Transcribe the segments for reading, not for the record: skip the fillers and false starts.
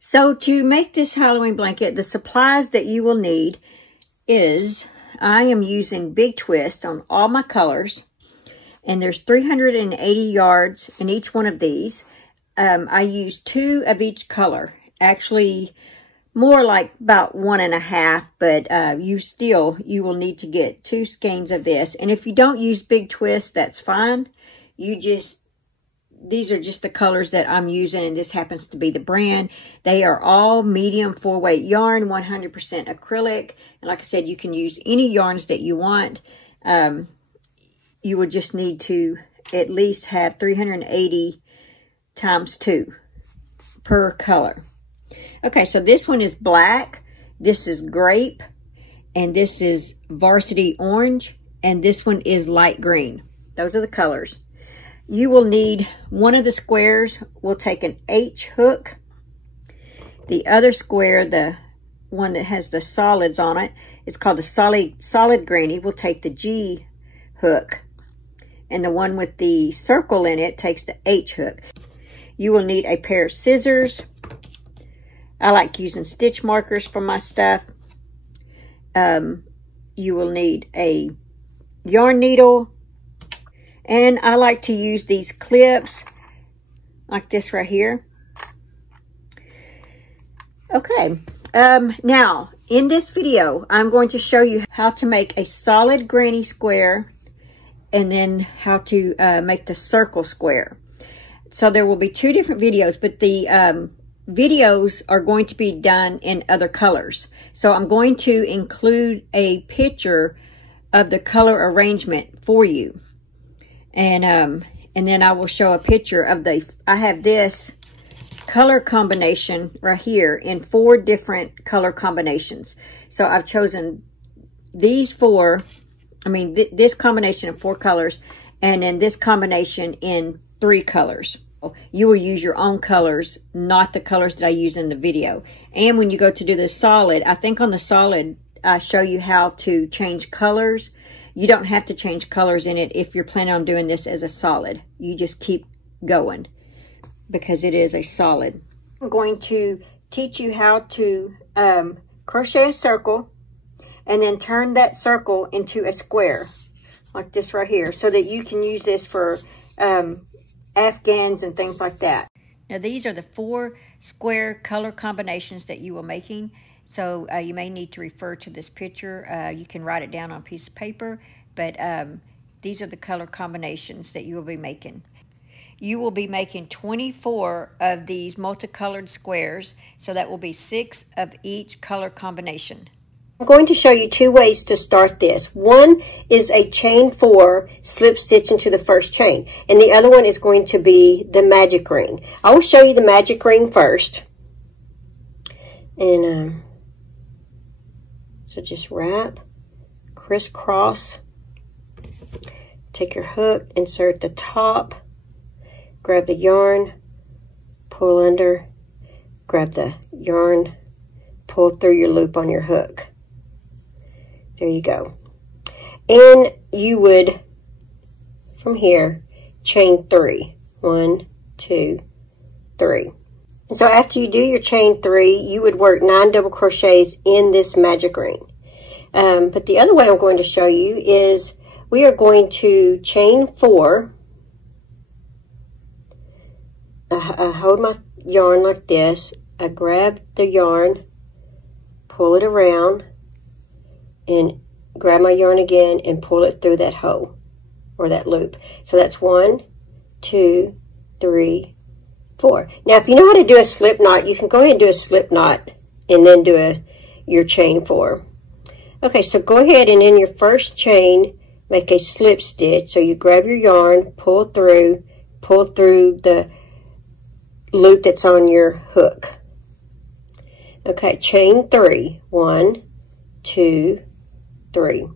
So to make this Halloween blanket, the supplies that you will need is, I am using big twists on all my colors. And there's 380 yards in each one of these. I use 2 of each color. Actually, more like about 1.5, but you will need to get 2 skeins of this. And if you don't use big twists, that's fine. These are just the colors that I'm using, and this happens to be the brand. They are all medium 4-weight yarn, 100% acrylic. And like I said, you can use any yarns that you want. You would just need to at least have 380 times 2 per color. Okay, so this one is black, this is grape, and this is varsity orange, and this one is light green. Those are the colors. You will need one of the squares will take an H hook. The other square, the one that has the solids on it, it's called the solid granny, will take the G hook. And the one with the circle in it takes the H hook. You will need a pair of scissors. I like using stitch markers for my stuff. You will need a yarn needle. And I like to use these clips like this right here. Okay. Now, in this video, I'm going to show you how to make a solid granny square and then how to make the circle square. So there will be 2 different videos, but the videos are going to be done in other colors. So I'm going to include a picture of the color arrangement for you. And then I will show a picture of I have this color combination right here in 4 different color combinations. So I've chosen these 4, this combination of 4 colors, and then this combination in 3 colors. You will use your own colors, not the colors that I use in the video. And when you go to do the solid, I think on the solid, I show you how to change colors. You don't have to change colors in it if you're planning on doing this as a solid. You just keep going because it is a solid. I'm going to teach you how to crochet a circle and then turn that circle into a square like this right here so that you can use this for Afghans and things like that. Now these are the 4 square color combinations that you will making. So you may need to refer to this picture. You can write it down on a piece of paper, but these are the color combinations that you will be making. You will be making 24 of these multicolored squares, so that will be 6 of each color combination. I'm going to show you 2 ways to start this. One is a chain 4 slip stitch into the first chain, and the other one is going to be the magic ring. I will show you the magic ring first. And so just wrap, crisscross, take your hook, insert the top, grab the yarn, pull under, grab the yarn, pull through your loop on your hook. There you go. And you would, from here, chain 3. 1, 2, 3. And so after you do your chain 3, you would work 9 double crochets in this magic ring. But the other way I'm going to show you is we are going to chain 4. I hold my yarn like this. I grab the yarn, pull it around, and grab my yarn again and pull it through that hole or that loop. So that's 1, 2, 3, 4. Now, if you know how to do a slip knot, you can go ahead and do a slip knot and then do your chain 4. Okay, so go ahead and in your first chain, make a slip stitch. So you grab your yarn, pull through the loop that's on your hook. Okay, chain 3. 1, 2, 3. All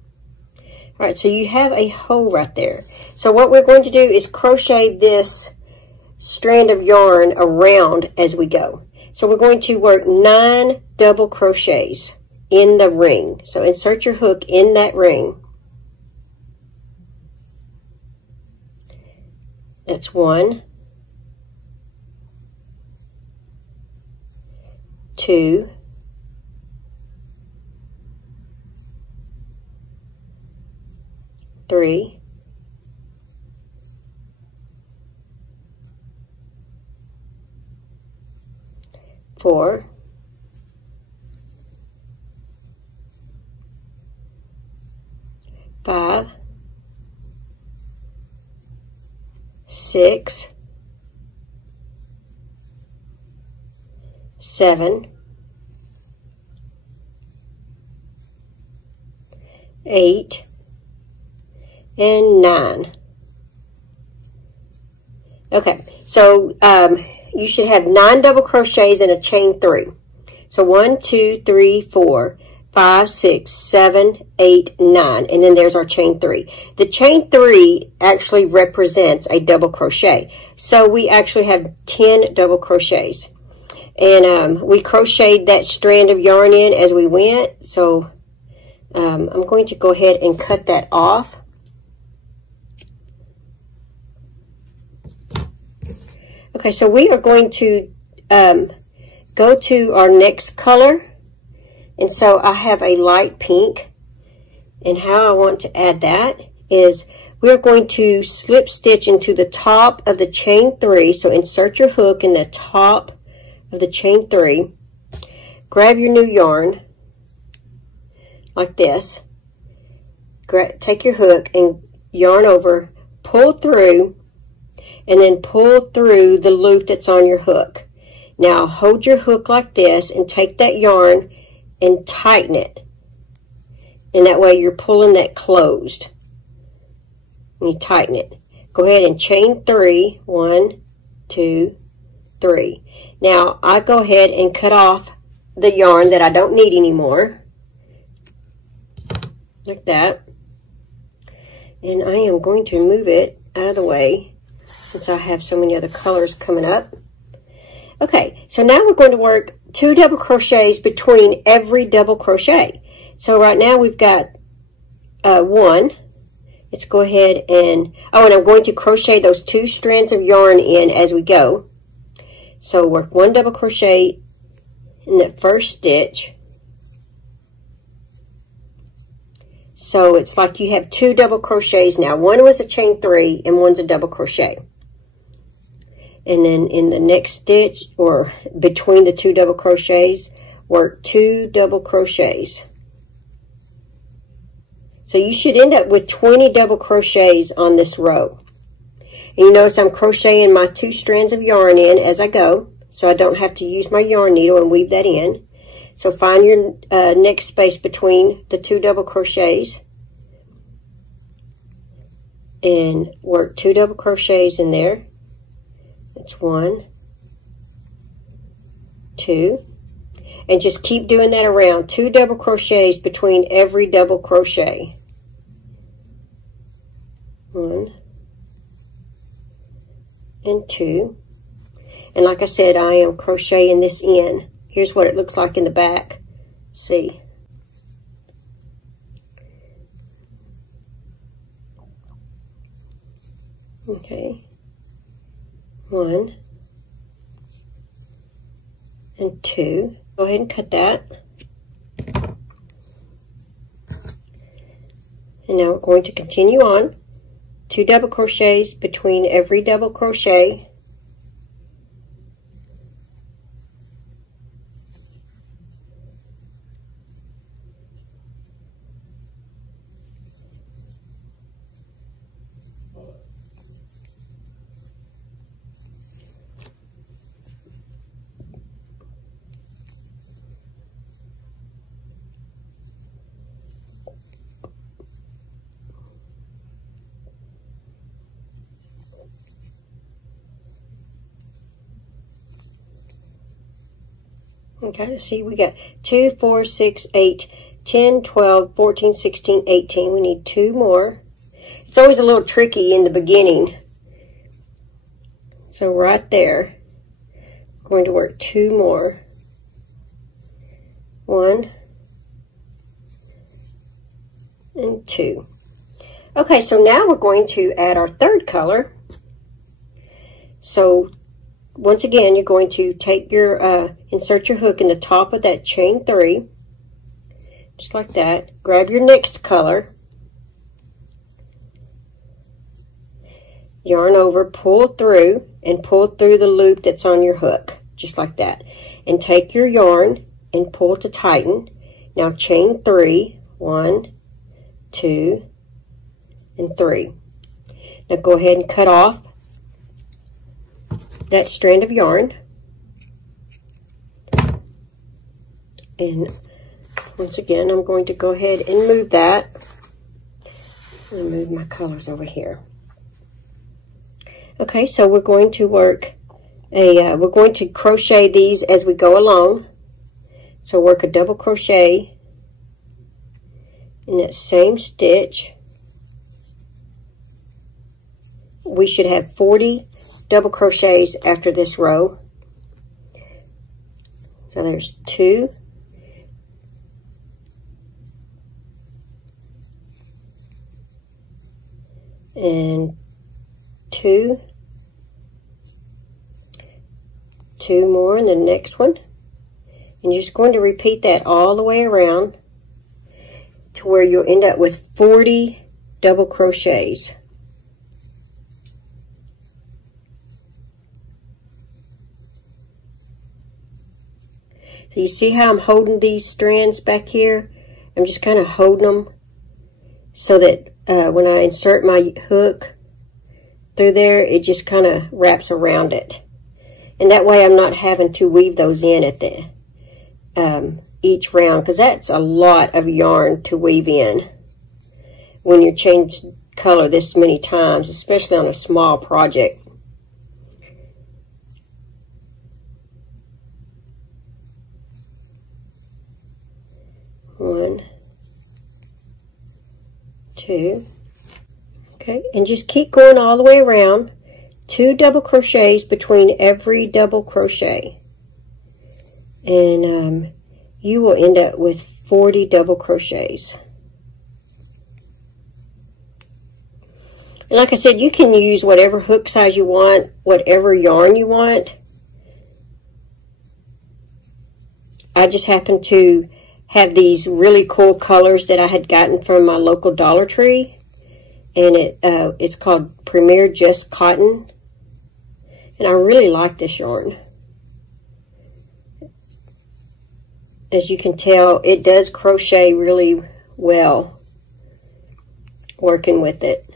right, so you have a hole right there. So what we're going to do is crochet this strand of yarn around as we go. So we're going to work 9 double crochets in the ring. So insert your hook in that ring. That's 1, 2, 3, 4, 5, 6, 7, 8, and 9. Okay, so you should have 9 double crochets and a chain 3. So 1, 2, 3, 4, 5, 6, 7, 8, 9, and then there's our chain 3. The chain 3 actually represents a double crochet. So we actually have 10 double crochets. And we crocheted that strand of yarn in as we went. So I'm going to go ahead and cut that off. Okay, so we are going to go to our next color. And so I have a light pink. And how I want to add that is we're going to slip stitch into the top of the chain 3. So insert your hook in the top of the chain 3. Grab your new yarn like this. Take your hook and yarn over, pull through, and then pull through the loop that's on your hook. Now hold your hook like this and take that yarn and tighten it. And that way you're pulling that closed. And you tighten it. Go ahead and chain 3. 1, 2, 3. Now I go ahead and cut off the yarn that I don't need anymore. Like that. And I am going to move it out of the way since I have so many other colors coming up. Okay, so now we're going to work 2 double crochets between every double crochet. So right now we've got 1. Let's go ahead and, and I'm going to crochet those 2 strands of yarn in as we go. So work 1 double crochet in that first stitch. So it's like you have 2 double crochets now. One was a chain 3 and one's a double crochet. And then in the next stitch, or between the 2 double crochets, work 2 double crochets. So you should end up with 20 double crochets on this row. And you notice I'm crocheting my 2 strands of yarn in as I go, so I don't have to use my yarn needle and weave that in. So find your next space between the 2 double crochets and work 2 double crochets in there. That's 1, 2, and just keep doing that around. 2 double crochets between every double crochet. 1 and 2, and like I said, I am crocheting this in. Here's what it looks like in the back. See? Okay. 1 and 2. Go ahead and cut that. And now we're going to continue on. 2 double crochets between every double crochet. Okay, let's see, we got 2, 4, 6, 8, 10, 12, 14, 16, 18. We need 2 more. It's always a little tricky in the beginning. So right there, I'm going to work 2 more. 1 and 2. Okay, so now we're going to add our third color. So once again, you're going to take your, insert your hook in the top of that chain 3, just like that. Grab your next color, yarn over, pull through, and pull through the loop that's on your hook, just like that. And take your yarn and pull to tighten. Now chain 3, 1, 2, and 3. Now go ahead and cut off that strand of yarn. And once again, I'm going to go ahead and move that. I'm going to move my colors over here. Okay, so we're going to work we're going to crochet these as we go along. So work a double crochet in that same stitch. We should have 40 double crochets after this row. So there's 2, and 2, 2 more in the next one. And you're just going to repeat that all the way around to where you'll end up with 40 double crochets. So you see how I'm holding these strands back here? I'm just kind of holding them so that when I insert my hook through there, it just kind of wraps around it. And that way I'm not having to weave those in at the each round, because that's a lot of yarn to weave in when you change color this many times, especially on a small project. One, 2, okay, and just keep going all the way around. 2 double crochets between every double crochet, and you will end up with 40 double crochets. And like I said, you can use whatever hook size you want, whatever yarn you want. I just happen to have these really cool colors that I had gotten from my local Dollar Tree, and it's called Premier Just Cotton, and I really like this yarn. As you can tell, it does crochet really well working with it.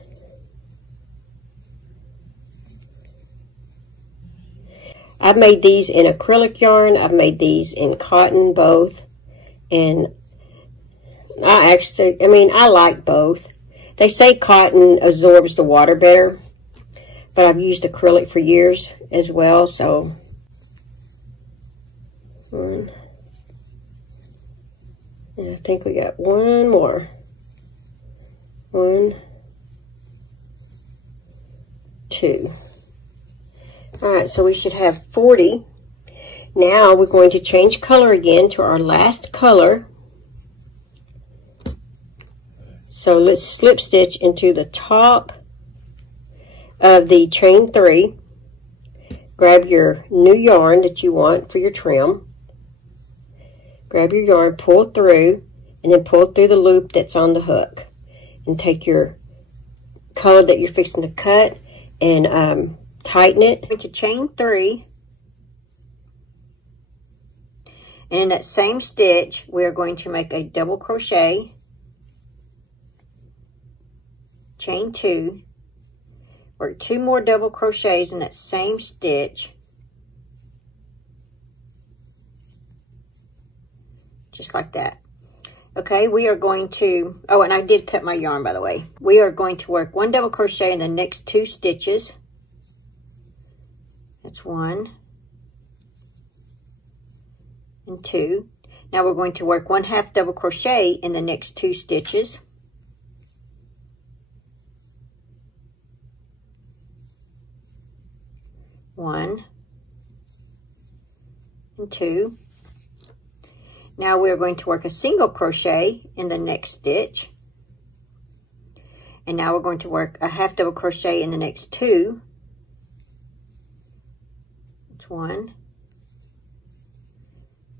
I've made these in acrylic yarn, I've made these in cotton, both. And I like both. They say cotton absorbs the water better, but I've used acrylic for years as well, so. 1. And I think we got 1 more. 1, 2. All right, so we should have 40. Now we're going to change color again to our last color. So let's slip stitch into the top of the chain 3. Grab your new yarn that you want for your trim. Grab your yarn, pull through, and then pull through the loop that's on the hook. And take your color that you're fixing to cut and tighten it. Into chain 3. And in that same stitch, we are going to make a double crochet, chain 2, work 2 more double crochets in that same stitch, just like that. Okay, we are going to, oh, and I did cut my yarn, by the way. We are going to work 1 double crochet in the next 2 stitches. That's 1. And 2. Now we're going to work 1/2 double crochet in the next 2 stitches. One and 2. Now we're going to work a single crochet in the next stitch. And now we're going to work a 1/2 double crochet in the next 2. That's 1,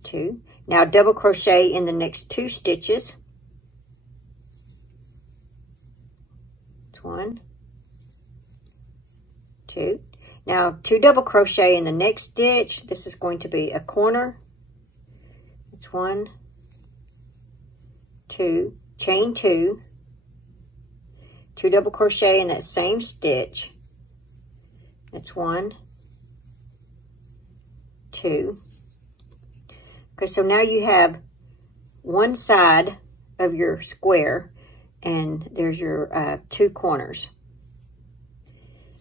2. Now double crochet in the next 2 stitches. That's 1, 2. Now 2 double crochet in the next stitch. This is going to be a corner. That's 1, 2, chain 2, 2 double crochet in that same stitch. That's 1, 2. Okay, so now you have one side of your square, and there's your 2 corners.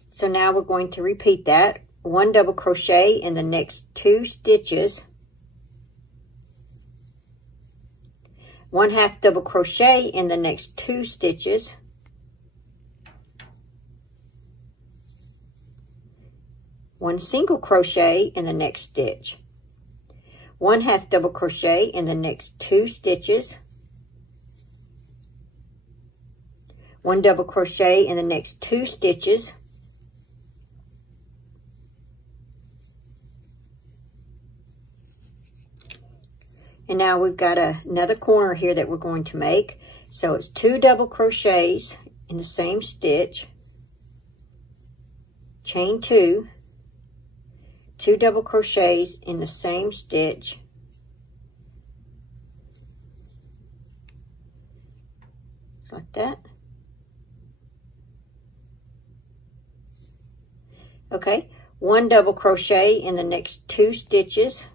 So now we're going to repeat that. 1 double crochet in the next 2 stitches. 1/2 double crochet in the next 2 stitches. 1 single crochet in the next stitch. 1/2 double crochet in the next 2 stitches. 1 double crochet in the next 2 stitches. And now we've got another corner here that we're going to make. So it's 2 double crochets in the same stitch, chain 2, 2 double crochets in the same stitch, just like that. Okay, 1 double crochet in the next 2 stitches.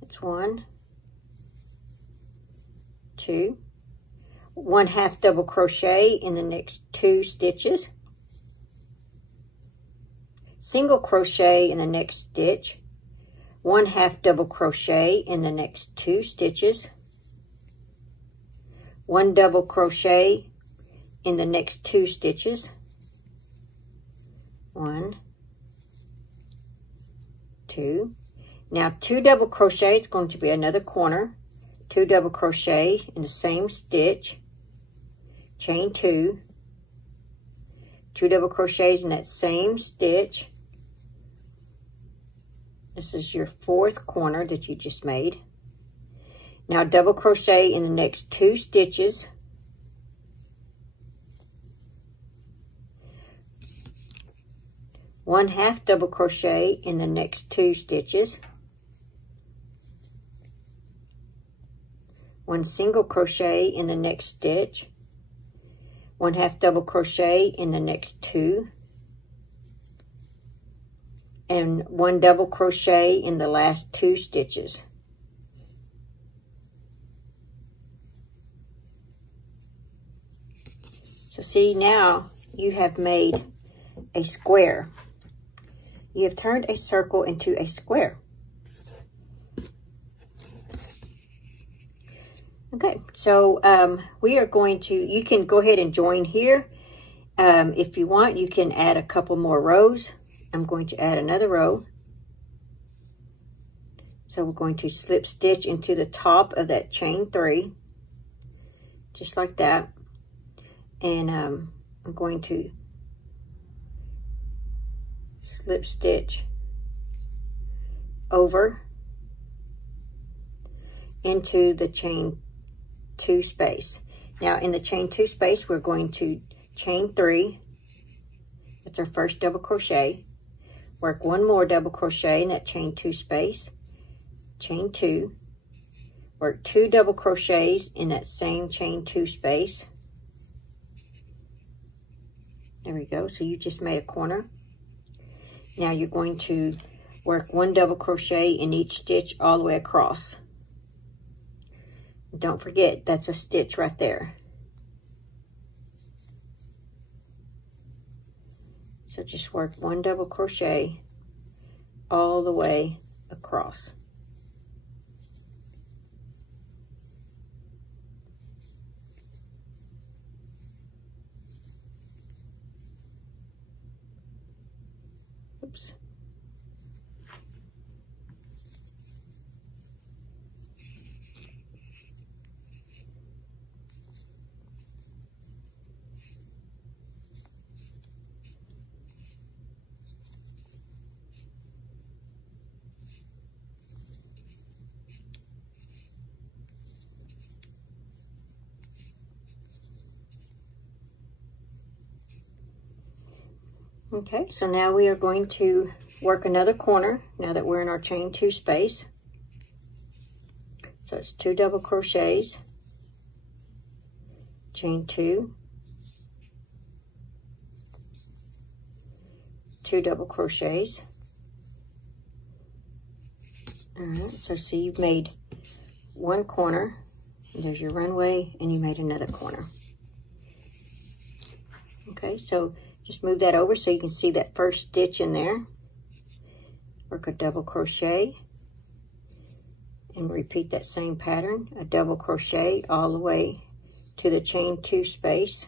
That's 1, 2, 1/2 double crochet in the next 2 stitches, single crochet in the next stitch, 1/2 double crochet in the next 2 stitches, 1 double crochet in the next 2 stitches, 1, 2. Now 2 double crochet, it's going to be another corner, 2 double crochet in the same stitch, chain 2, 2 double crochets in that same stitch. This is your 4th corner that you just made. Now double crochet in the next 2 stitches. One-half double crochet in the next 2 stitches. 1 single crochet in the next stitch, 1/2 double crochet in the next 2, and 1 double crochet in the last 2 stitches. So see, now you have made a square. You have turned a circle into a square. Okay, so we are going to, you can go ahead and join here. If you want, you can add a couple more rows. I'm going to add another row. So we're going to slip stitch into the top of that chain 3, just like that. And I'm going to slip stitch over into the chain 2 space. Now in the chain 2 space, we're going to chain 3. That's our first double crochet. Work 1 more double crochet in that chain 2 space. Chain 2. Work 2 double crochets in that same chain 2 space. There we go. So you just made a corner. Now you're going to work 1 double crochet in each stitch all the way across. Don't forget, that's a stitch right there. So just work 1 double crochet all the way across. Oops. Okay, so now we are going to work another corner now that we're in our chain 2 space. So it's 2 double crochets, chain 2, 2 double crochets. All right, so see, you've made one corner, and there's your runway, and you made another corner. Okay, so just move that over so you can see that first stitch in there. Work a double crochet and repeat that same pattern, a double crochet all the way to the chain 2 space.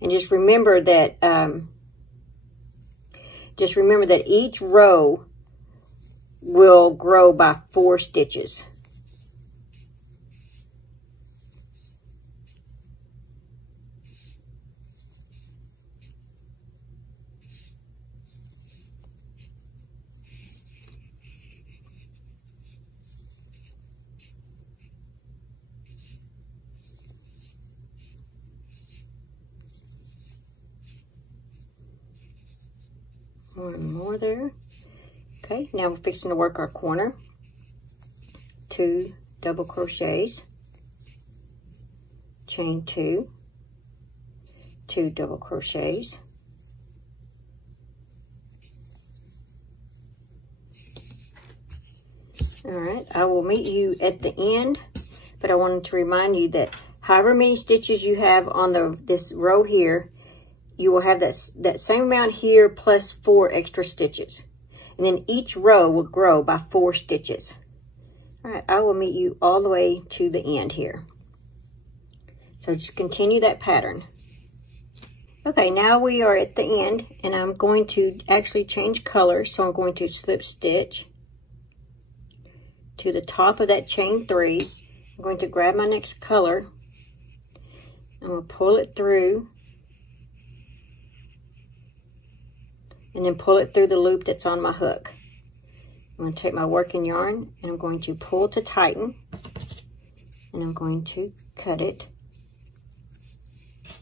And just remember that each row will grow by 4 stitches. One more there. Okay, now we're fixing to work our corner. 2 double crochets, chain 2, 2 double crochets, all right, I will meet you at the end, but I wanted to remind you that however many stitches you have on this row here, you will have that same amount here plus 4 extra stitches. And then each row will grow by 4 stitches. All right, I will meet you all the way to the end here. So just continue that pattern. Okay, now we are at the end, and I'm going to actually change colors. So I'm going to slip stitch to the top of that chain 3. I'm going to grab my next color. I'm going to pull it through, and then pull it through the loop that's on my hook. I'm going to take my working yarn, and I'm going to pull to tighten, and I'm going to cut it.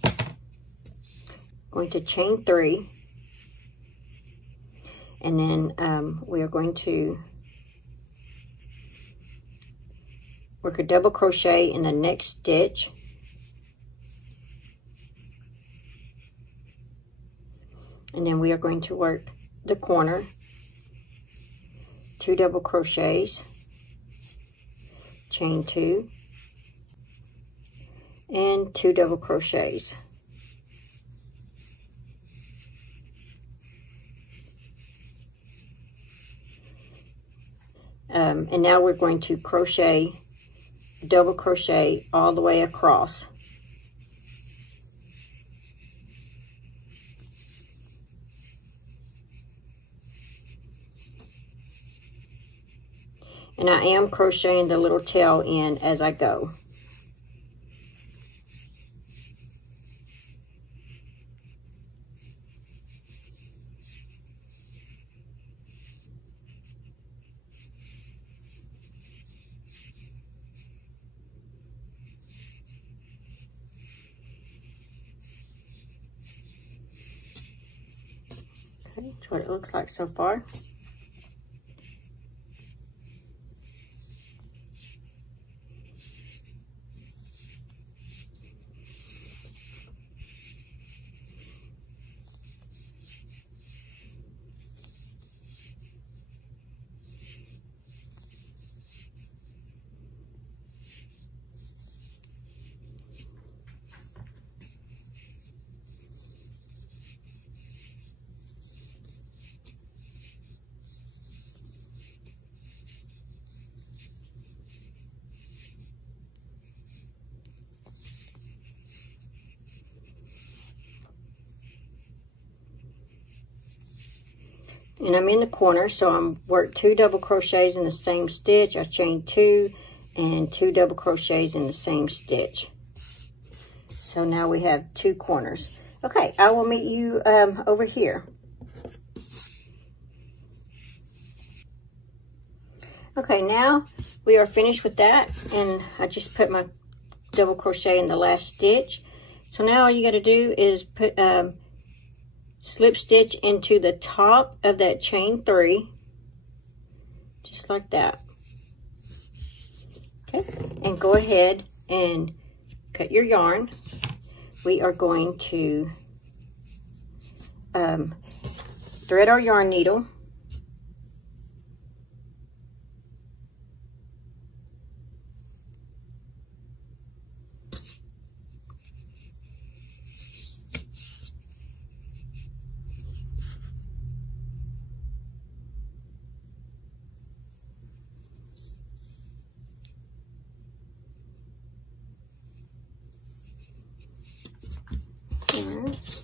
I'm going to chain 3, and then we are going to work a double crochet in the next stitch. And then we are going to work the corner, 2 double crochets, chain 2, and 2 double crochets. And now we're going to crochet, double crochet all the way across. And I am crocheting the little tail in as I go. Okay, that's what it looks like so far. And I'm in the corner, so I'm worked 2 double crochets in the same stitch. I chained 2 and 2 double crochets in the same stitch. So now we have 2 corners. Okay, I will meet you over here. Okay, now we are finished with that, and I just put my double crochet in the last stitch. So now all you got to do is put slip stitch into the top of that chain 3, just like that. Okay, and go ahead and cut your yarn. We are going to thread our yarn needle.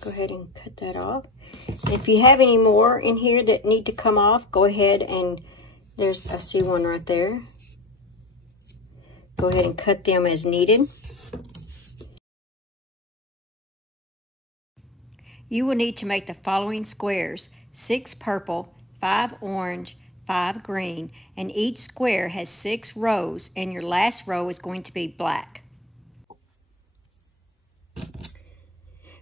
Go ahead and cut that off. And if you have any more in here that need to come off, go ahead and I see one right there. Go ahead and cut them as needed. You will need to make the following squares: 6 purple, 5 orange, 5 green, and each square has 6 rows, and your last row is going to be black.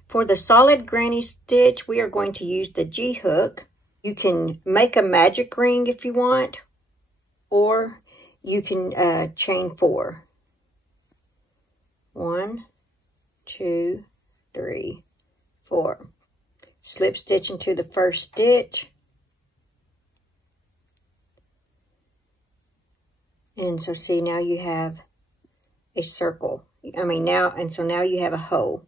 For the solid granny stitch, we are going to use the G-hook. You can make a magic ring if you want, or you can chain 4. 1, 2, 3, 4. Slip stitch into the first stitch. And so see, now you have a circle. So now you have a hole.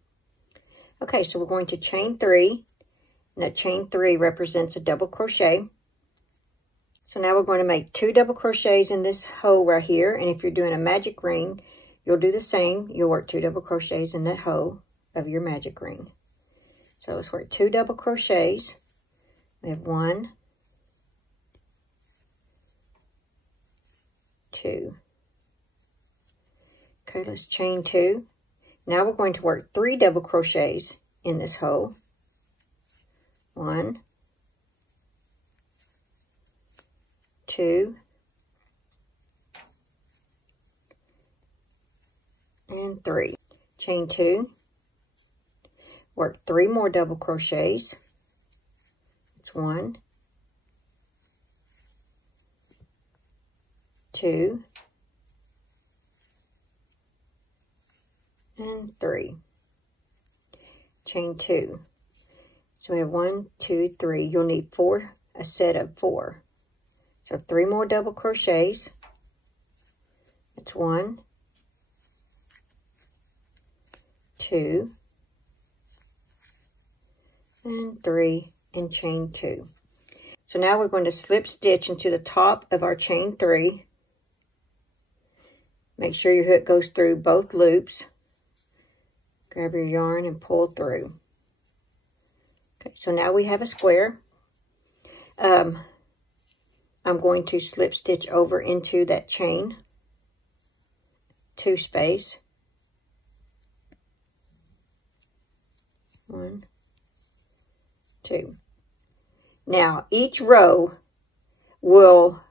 Okay, so we're going to chain 3, and that chain 3 represents a double crochet. So now we're going to make 2 double crochets in this hole right here, and if you're doing a magic ring, you'll do the same. You'll work 2 double crochets in that hole of your magic ring. So let's work 2 double crochets. We have 1, 2. Okay, let's chain 2. Now we're going to work 3 double crochets in this hole. 1, 2, and 3. Chain 2. Work 3 more double crochets. It's 1, 2, and 3. Chain 2. So we have 1, 2, 3. You'll need a set of 4. So 3 more double crochets. It's 1, 2, and 3, and chain 2. So now we're going to slip stitch into the top of our chain 3. Make sure your hook goes through both loops. Grab your yarn and pull through. Okay, so now we have a square. I'm going to slip stitch over into that chain 2 space. 1, 2. Now each row will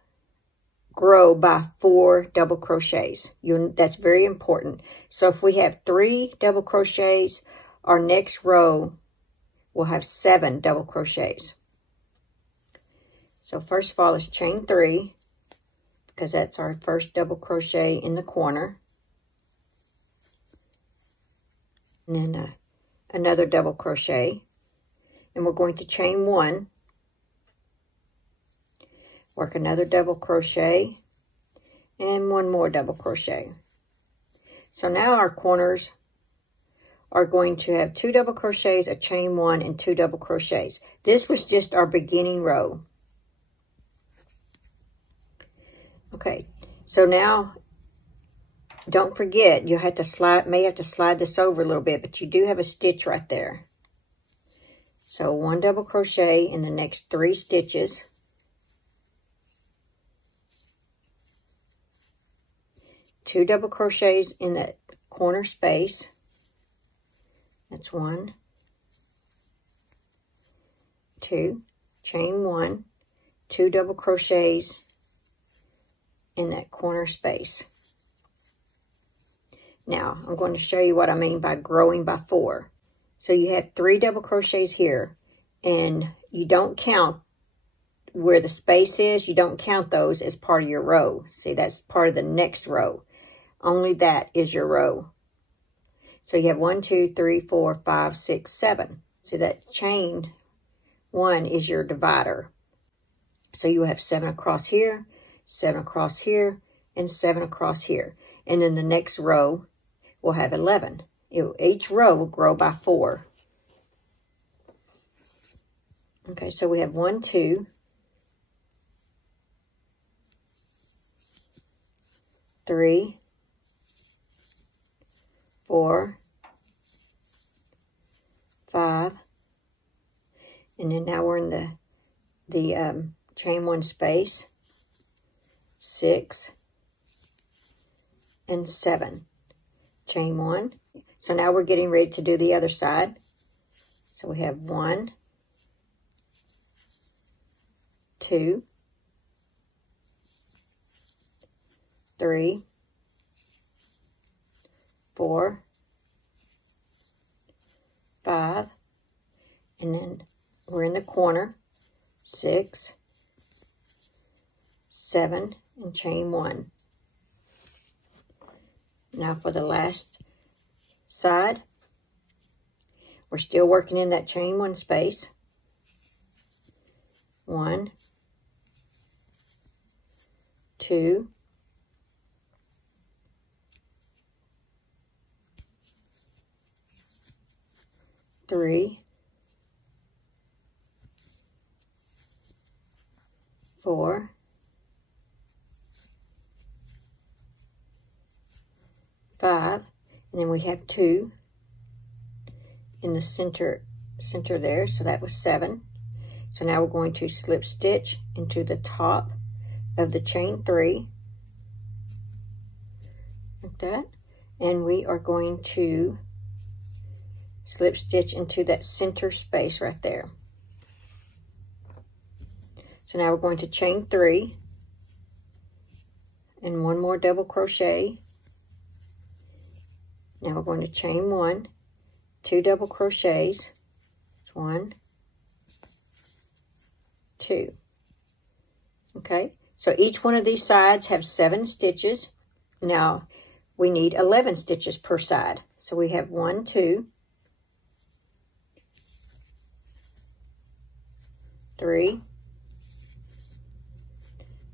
grow by 4 double crochets. That's very important. So if we have 3 double crochets, our next row will have 7 double crochets. So first of all, let's chain 3, because that's our first double crochet in the corner. And then another double crochet. And we're going to chain 1. Work another double crochet and 1 more double crochet. So now our corners are going to have 2 double crochets, a chain 1, and 2 double crochets. This was just our beginning row. Okay, so now don't forget, you have to may have to slide this over a little bit, but you do have a stitch right there. So 1 double crochet in the next 3 stitches. 2 double crochets in that corner space. That's 1, 2, chain 1, 2 double crochets in that corner space. Now, I'm going to show you what I mean by growing by 4. So you have 3 double crochets here, and you don't count where the space is. You don't count those as part of your row. See, that's part of the next row. Only that is your row. So you have 1, 2, 3, 4, 5, 6, 7. So that chain 1 is your divider. So you have 7 across here, 7 across here, and 7 across here. And then the next row will have 11. Each row will grow by 4. Okay, so we have 1, 2, 3, 4, 5, and then now we're in the chain 1 space, 6, and 7. Chain 1. So now we're getting ready to do the other side. So we have 1, 2, 3, 4, 5, and then we're in the corner, 6, 7, and chain 1. Now for the last side, we're still working in that chain 1 space. 1, 2, 3, 4, 5, and then we have 2 in the center there, so that was 7. So now we're going to slip stitch into the top of the chain 3, like that, and we are going to slip stitch into that center space right there. So now we're going to chain 3 and 1 more double crochet. Now we're going to chain 1, 2 double crochets. 1, 2. Okay, so each one of these sides have 7 stitches. Now we need 11 stitches per side. So we have 1, 2, 3,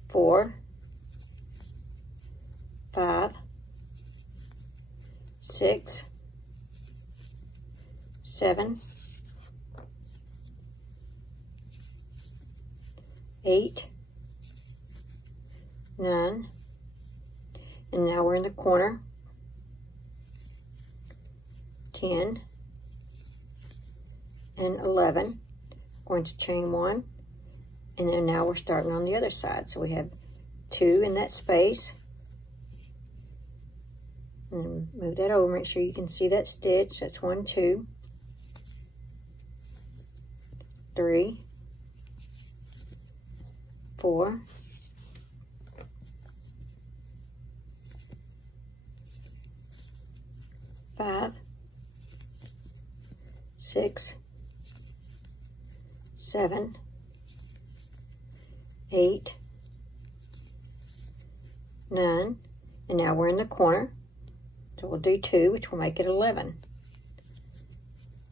4, 5, 6, 7, 8, 9, and now we're in the corner, 10, and 11. Going to chain 1, and then now we're starting on the other side. So we have 2 in that space. And move that over, make sure you can see that stitch. That's 1, 2, 3, 4, 5, 6, 7, 8, 9, and now we're in the corner. So we'll do 2, which will make it 11.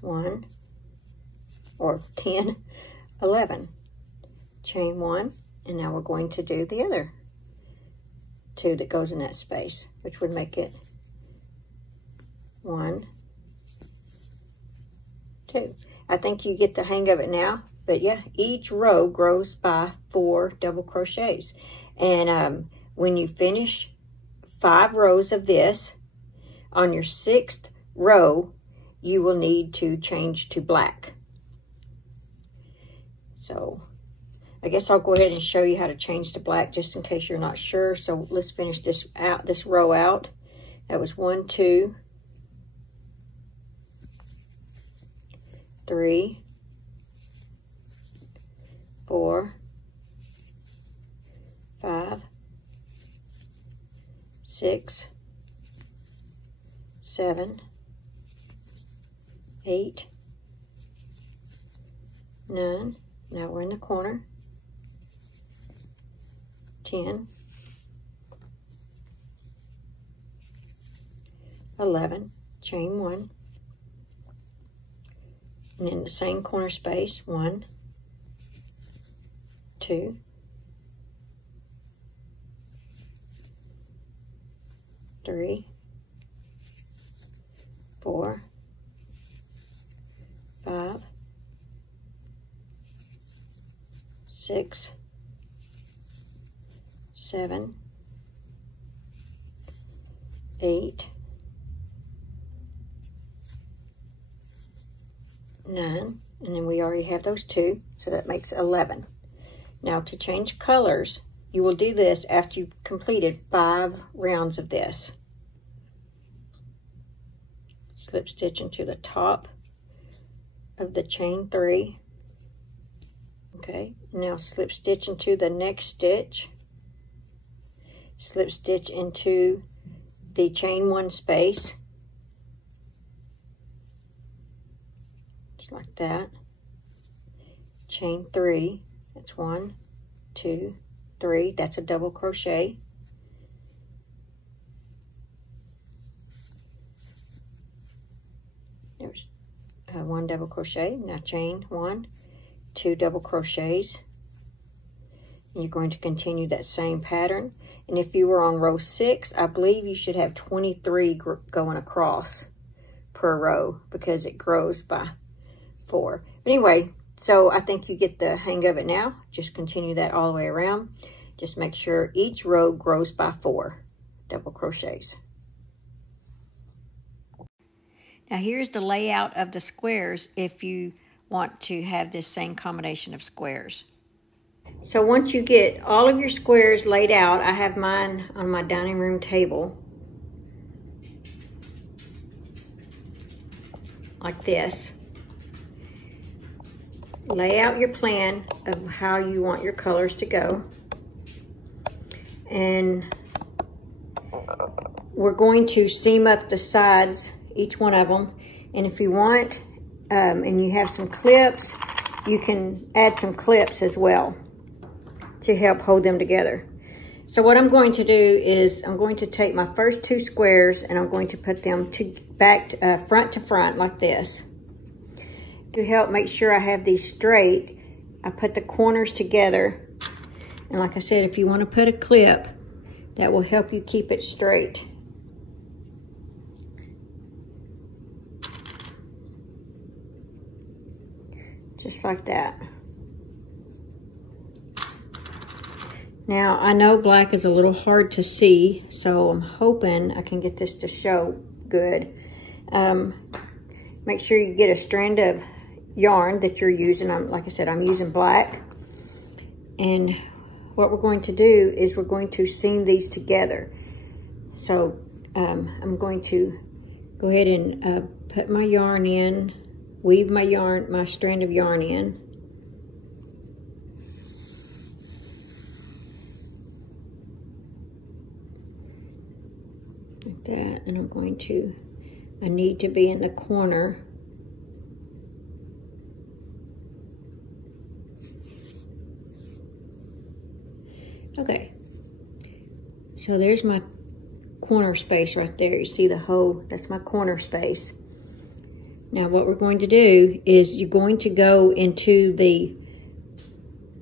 1, or 10, 11. Chain 1, and now we're going to do the other 2 that goes in that space, which would make it 1, 2. I think you get the hang of it now, but yeah, each row grows by 4 double crochets. And when you finish 5 rows of this, on your 6th row, you will need to change to black. So I guess I'll go ahead and show you how to change to black just in case you're not sure. So let's finish this out, this row out. That was 1, 2, 3, 4, 5, 6, 7, 8, 9. Now we're in the corner. 10, 11, chain 1, and in the same corner space, 1, 2, 3, 4, 5, 6, 7, 8, 9, and then we already have those 2, so that makes 11. Now to change colors, you will do this after you've completed 5 rounds of this. Slip stitch into the top of the chain 3. Okay, now slip stitch into the next stitch. Slip stitch into the chain 1 space. Just like that. Chain 3, that's 1, 2, 3, that's a double crochet. There's 1 double crochet. Now chain 1, 2 double crochets. And you're going to continue that same pattern. And if you were on row 6, I believe you should have 23 going across per row because it grows by 4. But anyway, so I think you get the hang of it now. Just continue that all the way around. Just make sure each row grows by 4 double crochets. Now here's the layout of the squares if you want to have this same combination of squares. So once you get all of your squares laid out, I have mine on my dining room table like this. Lay out your plan of how you want your colors to go. And we're going to seam up the sides, each one of them. And if you want, and you have some clips, you can add some clips as well to help hold them together. So what I'm going to do is I'm going to take my first 2 squares and I'm going to put them front to front like this. To help make sure I have these straight, I put the corners together. And like I said, if you want to put a clip, that will help you keep it straight. Just like that. Now, I know black is a little hard to see, so I'm hoping I can get this to show good. Make sure you get a strand of yarn that you're using. Like I said, I'm using black. And what we're going to do is we're going to seam these together. So I'm going to go ahead and put my yarn in, weave my strand of yarn in. Like that, and I need to be in the corner. Okay, so there's my corner space right there. You see the hole? That's my corner space. Now what we're going to do is you're going to go into the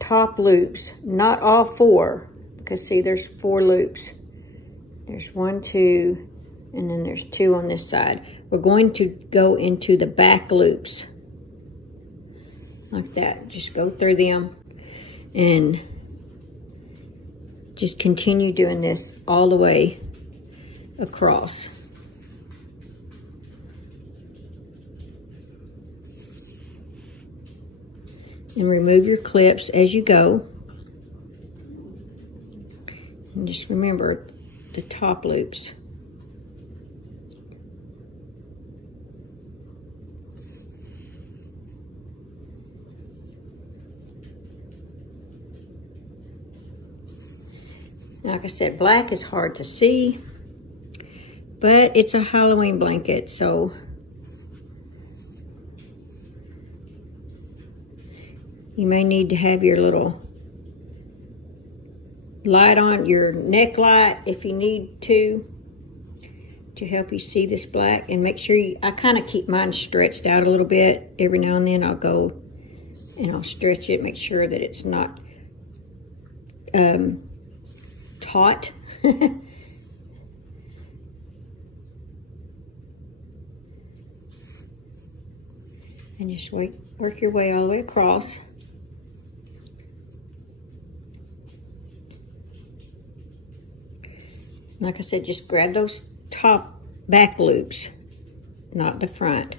top loops, not all 4, because see there's 4 loops. There's 1, 2, and then there's 2 on this side. We're going to go into the back loops like that. Just go through them and just continue doing this all the way across. And remove your clips as you go. And just remember the top loops. Like I said, black is hard to see, but it's a Halloween blanket, so you may need to have your little light on, your neck light, if you need to help you see this black. And make sure I kind of keep mine stretched out a little bit. Every now and then I'll go and I'll stretch it, make sure that it's not taut. And just work your way all the way across. Like I said, just grab those top back loops, not the front.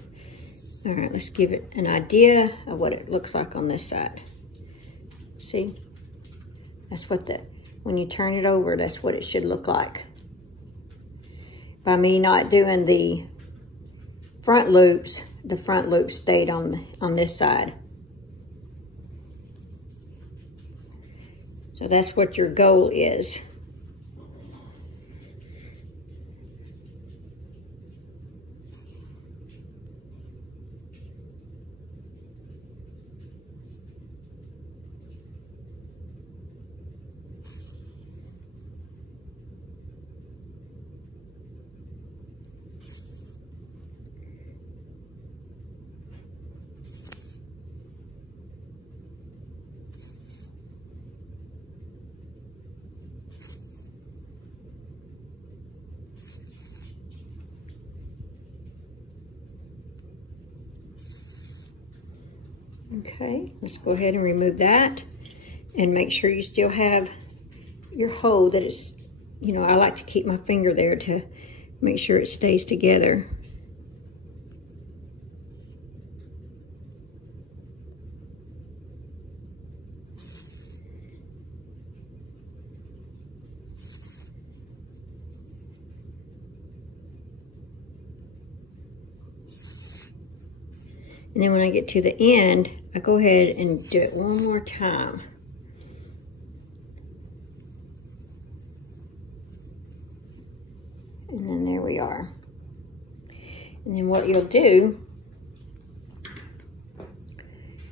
All right, let's give it an idea of what it looks like on this side. See? That's what when you turn it over, that's what it should look like. By me not doing the front loops, the front loops stayed on this side. So that's what your goal is. Okay, let's go ahead and remove that, and make sure you still have your hole that it's, you know, I like to keep my finger there to make sure it stays together. And then when I get to the end, I go ahead and do it one more time. And then there we are. And then what you'll do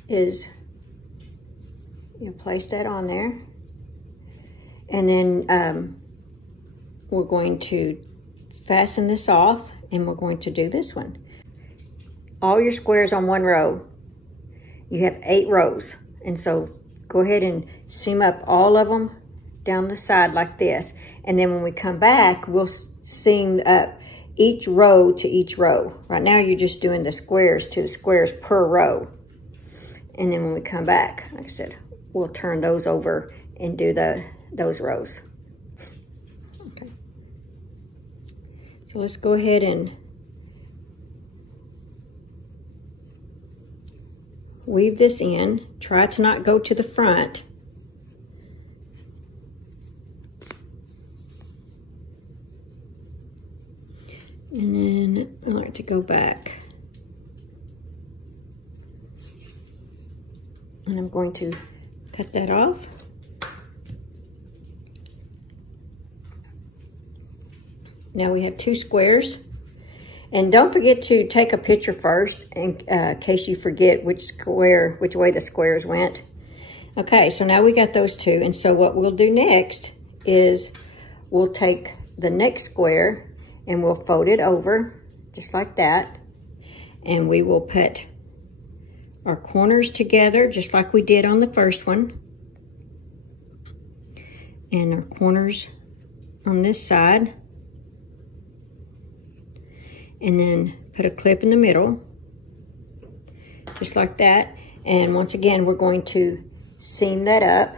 is you'll place that on there. And then we're going to fasten this off, and we're going to do this one. All your squares on one row. You have 8 rows. And so go ahead and seam up all of them down the side like this. And then when we come back, we'll seam up each row to each row. Right now you're just doing the squares to the squares per row. And then when we come back, like I said, we'll turn those over and do those rows. Okay. So let's go ahead and weave this in. Try to not go to the front. And then I like to go back. And I'm going to cut that off. Now we have 2 squares. And don't forget to take a picture first in case you forget which way the squares went. Okay, so now we got those 2. And so what we'll do next is we'll take the next square and we'll fold it over just like that. And we will put our corners together just like we did on the first one. And our corners on this side. And then put a clip in the middle, just like that. And once again, we're going to seam that up.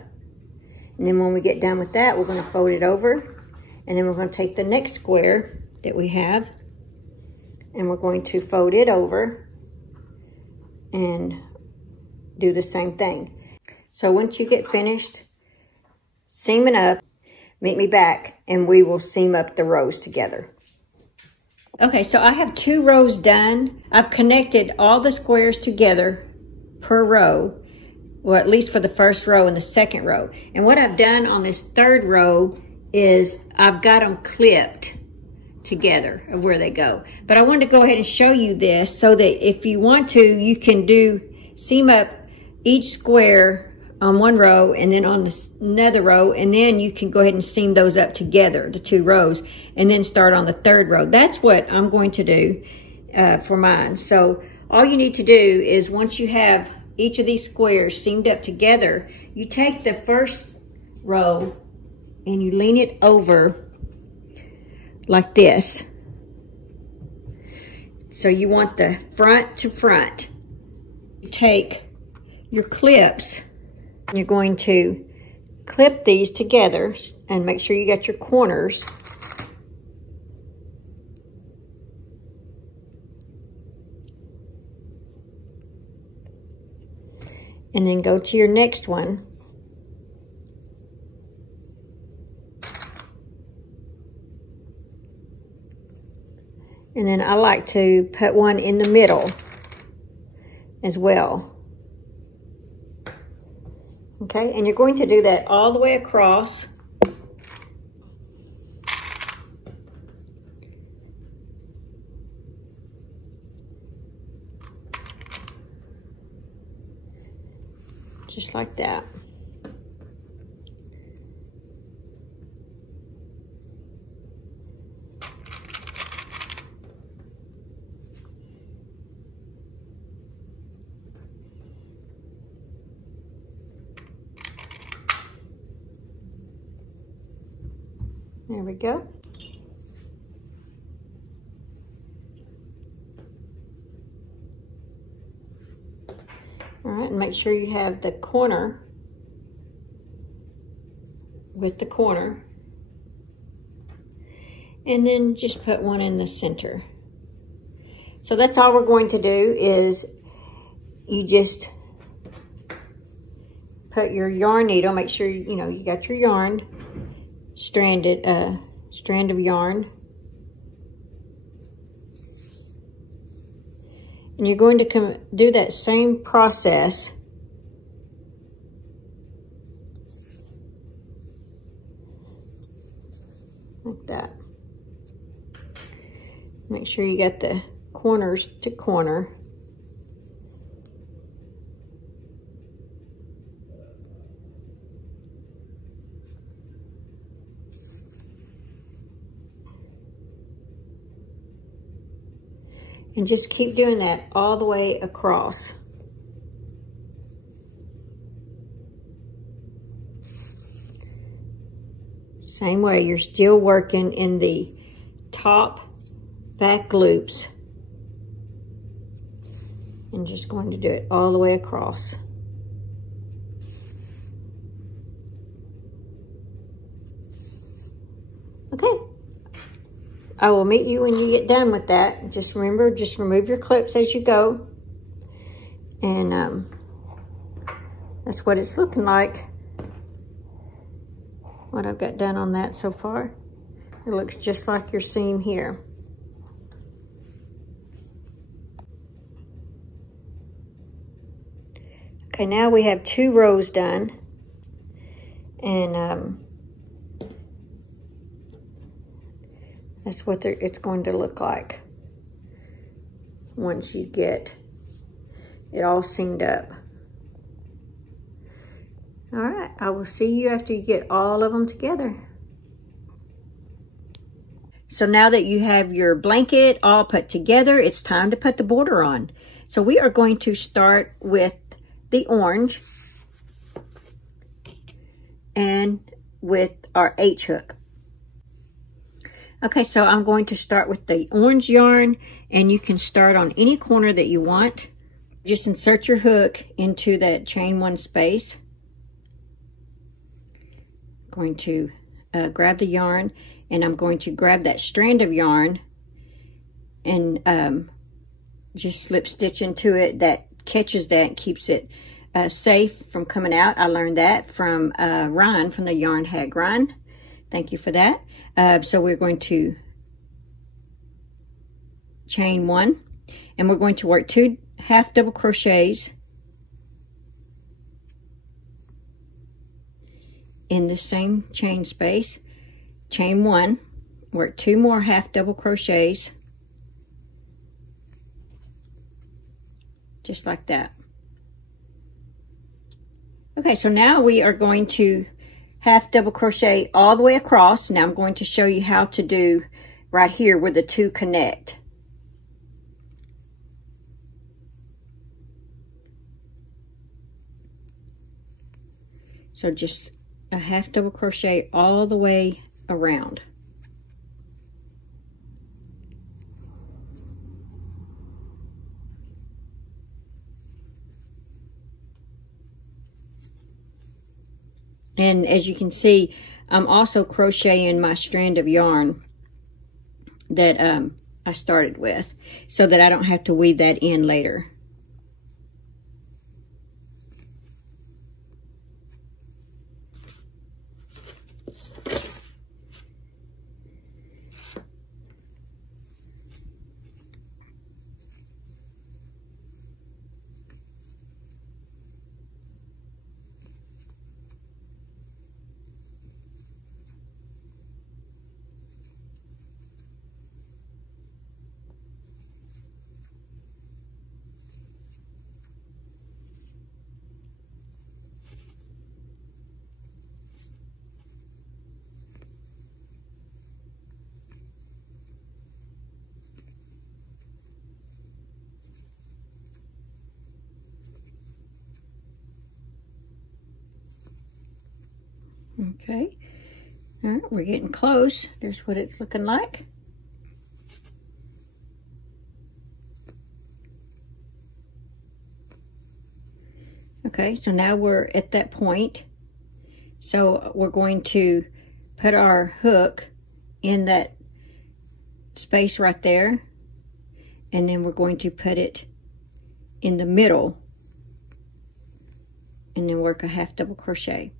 And then when we get done with that, we're going to fold it over. And then we're going to take the next square that we have, and we're going to fold it over and do the same thing. So once you get finished seaming up, meet me back and we will seam up the rows together. Okay, so I have 2 rows done. I've connected all the squares together per row, well, at least for the first row and the second row. And what I've done on this 3rd row is I've got them clipped together of where they go. But I wanted to go ahead and show you this so that if you want to, you can seam up each square on one row and then on another row, and then you can go ahead and seam those up together, the 2 rows, and then start on the 3rd row. That's what I'm going to do for mine. So all you need to do is, once you have each of these squares seamed up together, you take the first row and you lean it over like this. So you want the front to front. You take your clips, and you're going to clip these together and make sure you got your corners. And then go to your next one. And then I like to put one in the middle as well. Okay, and you're going to do that all the way across. Just like that. There we go. All right, and make sure you have the corner with the corner. And then just put one in the center. So that's all we're going to do is you just put your yarn needle, make sure you got your yarn strand of yarn, and you're going to do that same process like that. Make sure you got the corners to corner. And just keep doing that all the way across. Same way, you're still working in the top back loops. And just going to do it all the way across. Okay. I will meet you when you get done with that. Just remember, just remove your clips as you go. And that's what it's looking like. What I've got done on that so far. It looks just like your seam here. Okay, now we have 2 rows done. And that's what it's going to look like once you get it all seamed up. All right, I will see you after you get all of them together. So now that you have your blanket all put together, it's time to put the border on. So we are going to start with the orange and with our H hook. Okay, so I'm going to start with the orange yarn, and you can start on any corner that you want. Just insert your hook into that chain 1 space. Going to grab the yarn, and I'm going to grab that strand of yarn and just slip stitch into it. That catches that and keeps it safe from coming out. I learned that from Ryan, from the Yarn Hag Ryan. Thank you for that. So we're going to chain 1, and we're going to work 2 half double crochets in the same chain space. Chain 1, work 2 more half double crochets, just like that. Okay, so now we are going to half double crochet all the way across. Now I'm going to show you how to do right here where the 2 connect. So just a half double crochet all the way around. And as you can see, I'm also crocheting my strand of yarn that I started with, so that I don't have to weave that in later. Okay, all right, we're getting close. There's what it's looking like. Okay, so now we're at that point. So we're going to put our hook in that space right there, and then we're going to put it in the middle, and then work a half double crochet.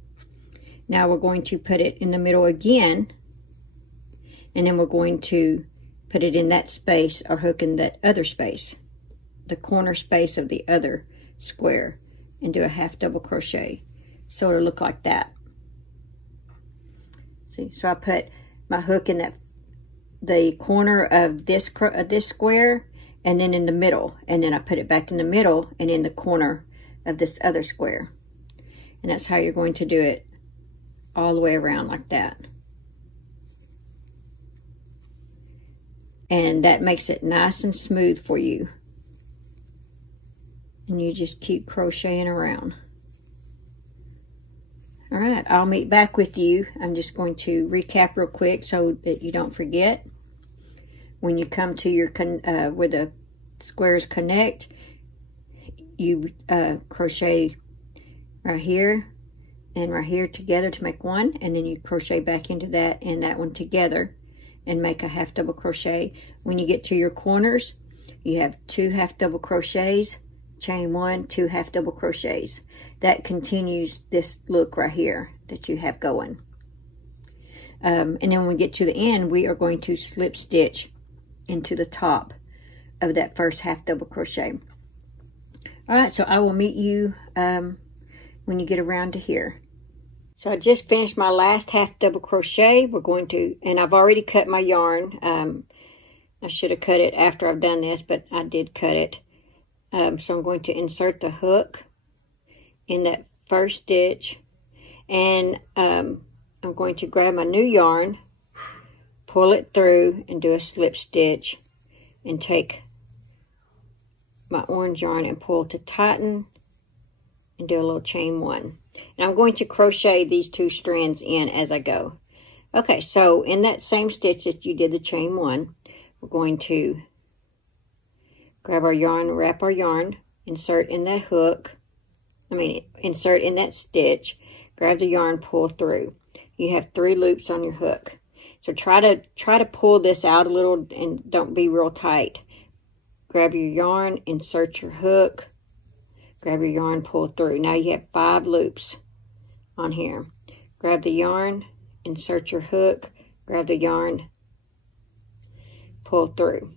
Now we're going to put it in the middle again, and then we're going to put it in that space, or hook in that other space, the corner space of the other square, and do a half double crochet. So it'll look like that. See, so I put my hook in the corner of this square, and then in the middle, and then I put it back in the middle and in the corner of this other square. And that's how you're going to do it all the way around like that. And that makes it nice and smooth for you. And you just keep crocheting around. All right, I'll meet back with you. I'm just going to recap real quick so that you don't forget. When you come to your where the squares connect, you crochet right here and right here together to make one, and then you crochet back into that and that one together and make a half double crochet. When you get to your corners, you have 2 half double crochets, chain 1, 2 half double crochets. That continues this look right here that you have going. And then when we get to the end, we are going to slip stitch into the top of that first half double crochet. All right, so I will meet you when you get around to here. So I just finished my last half double crochet. We're going to, and I've already cut my yarn. I should have cut it after I've done this, but I did cut it. So I'm going to insert the hook in that first stitch, and I'm going to grab my new yarn, pull it through, and do a slip stitch, and take my orange yarn and pull to tighten, and do a little chain 1. And I'm going to crochet these 2 strands in as I go. Okay, so in that same stitch that you did the chain 1, we're going to grab our yarn, wrap our yarn, insert in that hook, insert in that stitch, grab the yarn, pull through. You have 3 loops on your hook. So try to pull this out a little and don't be real tight. Grab your yarn, insert your hook, grab your yarn, pull through. Now you have 5 loops on here. Grab the yarn, insert your hook, grab the yarn, pull through.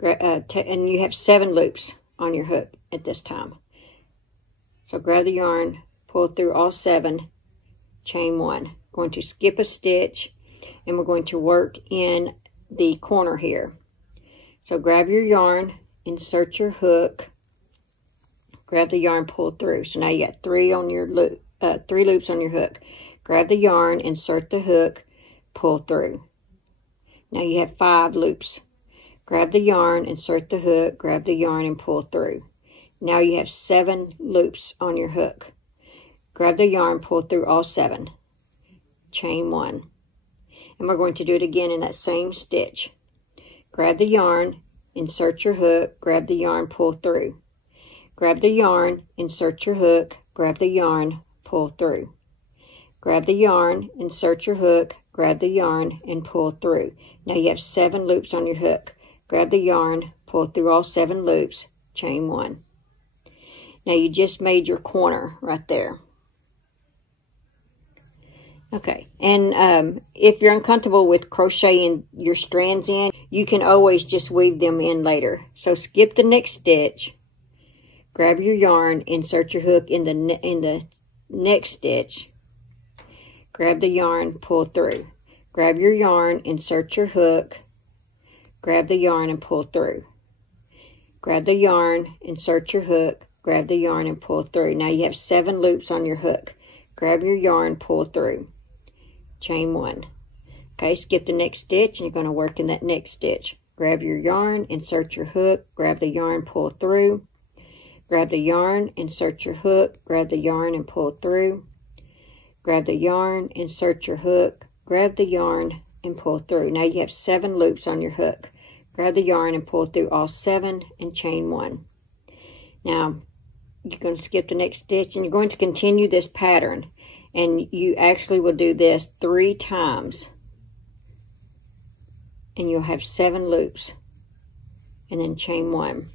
And you have 7 loops on your hook at this time. So grab the yarn, pull through all 7, chain 1. Going to skip a stitch, and we're going to work in the corner here. So grab your yarn, insert your hook, grab the yarn, pull through. So now you got 3 on your loop, 3 loops on your hook. Grab the yarn, insert the hook, pull through. Now you have 5 loops. Grab the yarn, insert the hook, grab the yarn, and pull through. Now you have 7 loops on your hook. Grab the yarn, pull through all 7. Chain 1. And we're going to do it again in that same stitch. Grab the yarn, insert your hook, grab the yarn, pull through. Grab the yarn, insert your hook, grab the yarn, pull through. Grab the yarn, insert your hook, grab the yarn, and pull through. Now you have 7 loops on your hook. Grab the yarn, pull through all 7 loops, chain 1. Now you just made your corner right there. Okay, and if you're uncomfortable with crocheting your strands in, you can always just weave them in later. So skip the next stitch, grab your yarn, insert your hook in the next stitch, grab the yarn, pull through. Grab your yarn, insert your hook, grab the yarn, and pull through. Grab the yarn, insert your hook, grab the yarn, and pull through. Now you have 7 loops on your hook. Grab your yarn, pull through. Chain 1. Okay, skip the next stitch, and you're going to work in that next stitch. Grab your yarn, insert your hook, grab the yarn, pull through. Grab the yarn, insert your hook, grab the yarn, and pull through. Grab the yarn, insert your hook, grab the yarn, and pull through. Now you have 7 loops on your hook. Grab the yarn and pull through all 7 and chain 1. Now you're going to skip the next stitch, and you're going to continue this pattern, and you actually will do this 3 times, and you'll have 7 loops, and then chain 1.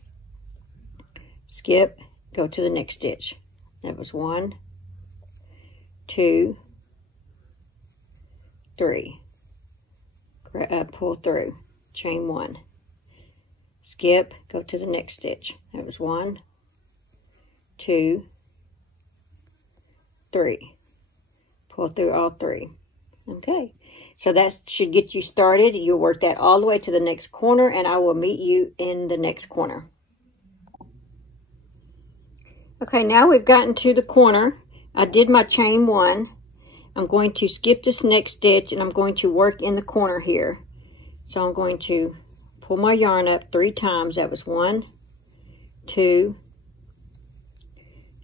Skip, go to the next stitch. That was 1, 2, 3. Pull through, chain 1. Skip, go to the next stitch. That was 1, 2, 3. Pull through all 3. Okay, so that should get you started. You'll work that all the way to the next corner, and I will meet you in the next corner. Okay, now we've gotten to the corner. I did my chain 1. I'm going to skip this next stitch, and I'm going to work in the corner here. So I'm going to pull my yarn up 3 times. That was 1, 2,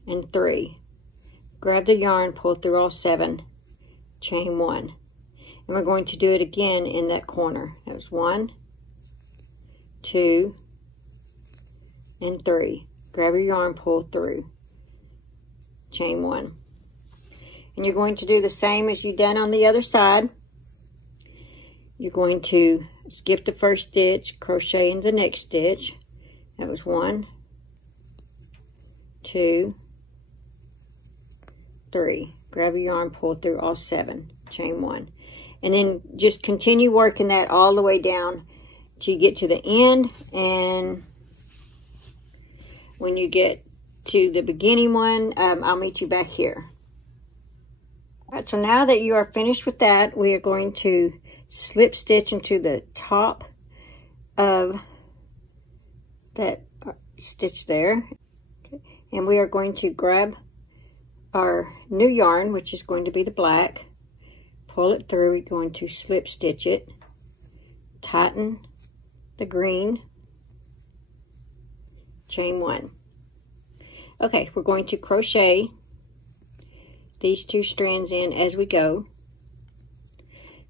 and 3. Grab the yarn, pull through all 7, chain 1. And we're going to do it again in that corner. That was 1, 2, and 3. Grab your yarn, pull through, chain 1. And you're going to do the same as you've done on the other side. You're going to skip the first stitch, crochet in the next stitch. That was 1, 2, 3. Grab your yarn, pull through all 7, chain 1. And then just continue working that all the way down till you get to the end. And when you get to the beginning one, I'll meet you back here. All right, so now that you are finished with that, we are going to slip stitch into the top of that stitch there. Okay. And we are going to grab our new yarn, which is going to be the black, pull it through. We're going to slip stitch it, tighten the green, chain 1. Okay, we're going to crochet these 2 strands in as we go.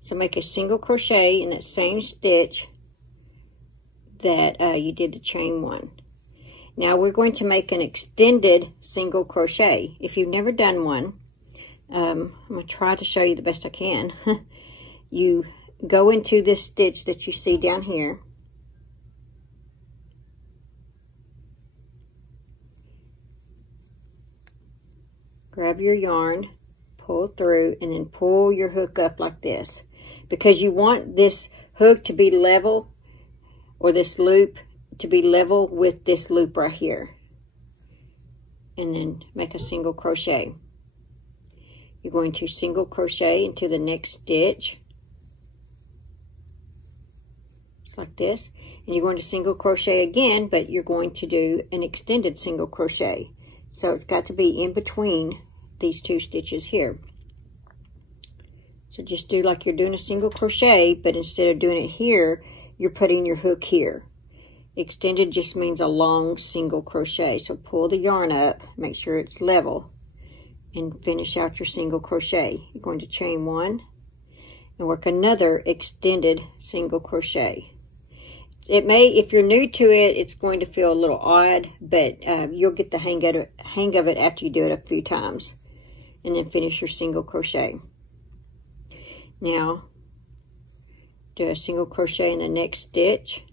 So make a single crochet in that same stitch that you did the chain 1. Now we're going to make an extended single crochet. If you've never done one, I'm going to try to show you the best I can. You go into this stitch that you see down here. Grab your yarn, pull through, and then pull your hook up like this. Because you want this hook to be level, or this loop to be level with this loop right here. And then make a single crochet. You're going to single crochet into the next stitch. like this. And you're going to single crochet again, but you're going to do an extended single crochet. So it's got to be in between these 2 stitches here. So just do like you're doing a single crochet, but instead of doing it here, you're putting your hook here. Extended just means a long single crochet. So pull the yarn up, make sure it's level, and finish out your single crochet. You're going to chain 1 and work another extended single crochet. It may, if you're new to it, it's going to feel a little odd, but you'll get the hang of it after you do it a few times. And then finish your single crochet. Now, do a single crochet in the next stitch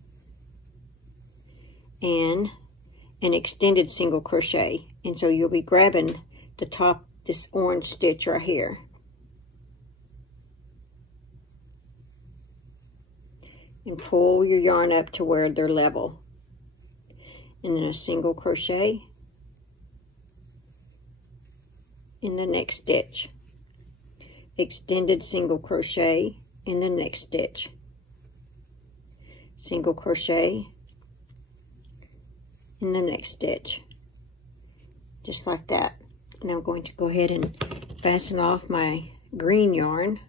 and an extended single crochet. And so you'll be grabbing the top, this orange stitch right here. And pull your yarn up to where they're level. And then a single crochet in the next stitch. Extended single crochet in the next stitch. Single crochet in the next stitch. Just like that. Now I'm going to go ahead and fasten off my green yarn.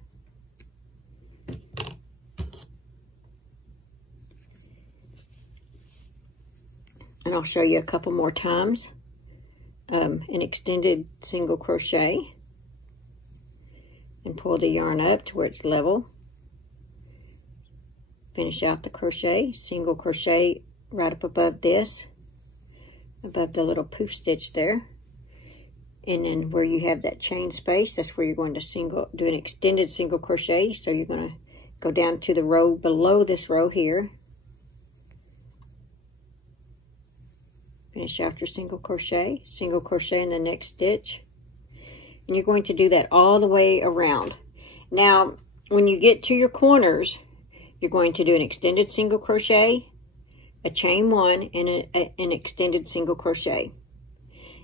And I'll show you a couple more times. An extended single crochet. And pull the yarn up to where it's level. Finish out the crochet. Single crochet right up above this. Above the little poof stitch there. And then where you have that chain space, that's where you're going to do an extended single crochet. So you're going to go down to the row below this row here. Finish out your single crochet in the next stitch. And you're going to do that all the way around. Now, when you get to your corners, you're going to do an extended single crochet, a chain 1, and an extended single crochet.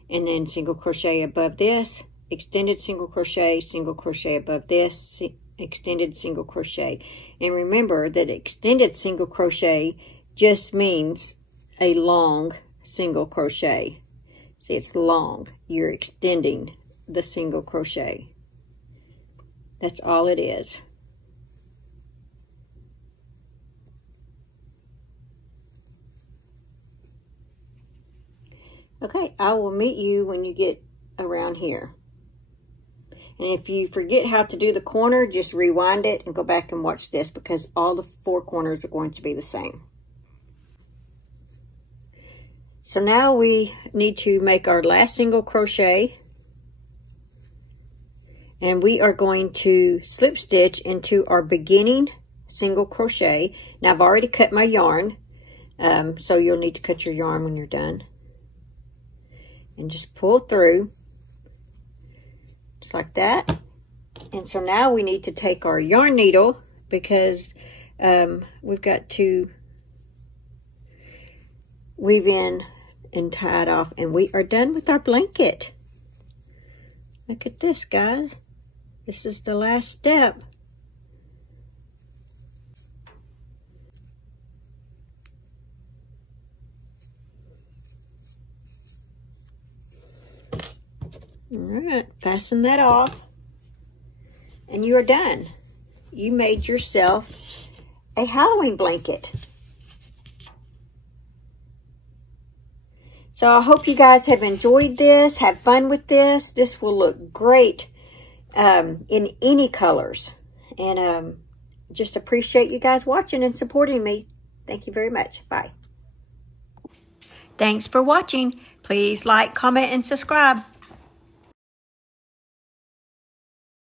And then single crochet above this, extended single crochet above this, extended single crochet. And remember that extended single crochet just means a long single crochet. See, it's long. You're extending the single crochet. That's all it is. Okay, I will meet you when you get around here. And if you forget how to do the corner, just rewind it and go back and watch this, because all the 4 corners are going to be the same. So now we need to make our last single crochet. And we are going to slip stitch into our beginning single crochet. Now I've already cut my yarn, so you'll need to cut your yarn when you're done. And just pull through, just like that. And so now we need to take our yarn needle, because we've got to weave in and tie it off. And we are done with our blanket. Look at this, guys. This is the last step. All right, fasten that off, and you are done. You made yourself a Halloween blanket. So I hope you guys have enjoyed this, have fun with this. This will look great in any colors. And just appreciate you guys watching and supporting me. Thank you very much. Bye. Thanks for watching. Please like, comment, and subscribe.